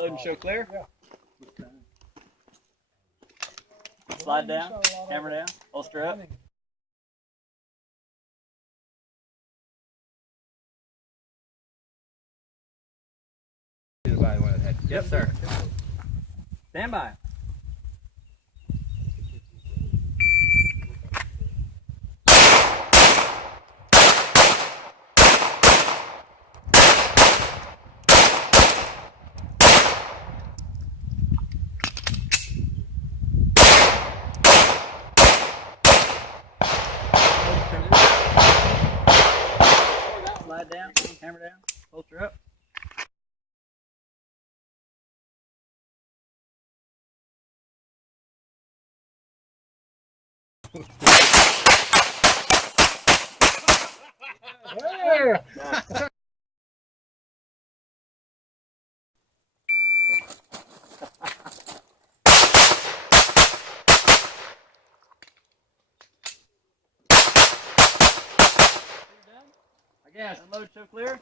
Load and show clear. Yeah. Slide down, hammer down, holster up. Yes, sir. Stand by. Slide down, hammer down, holster up. Yeah. Again, unload, show clear.